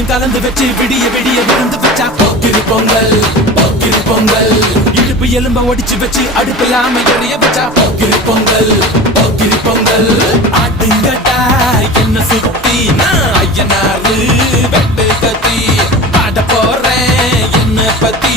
அரிசியும் கலந்து வச்சு விடிய விடிய விழுந்து வச்சா போக்கிரி பொங்கல் போக்கிரி பொங்கல். இடுப்பு எலும்ப ஒடிச்சு வச்சு அடுப்பில்லாம எறிய வச்சா போக்கிரி பொங்கல் போக்கிரி பொங்கல். ஆட்டுங்கட்டா என்ன சுத்தி நான் ஐயனாரு வெட்டு கத்தி பாட போறேன் என்ன பத்தி.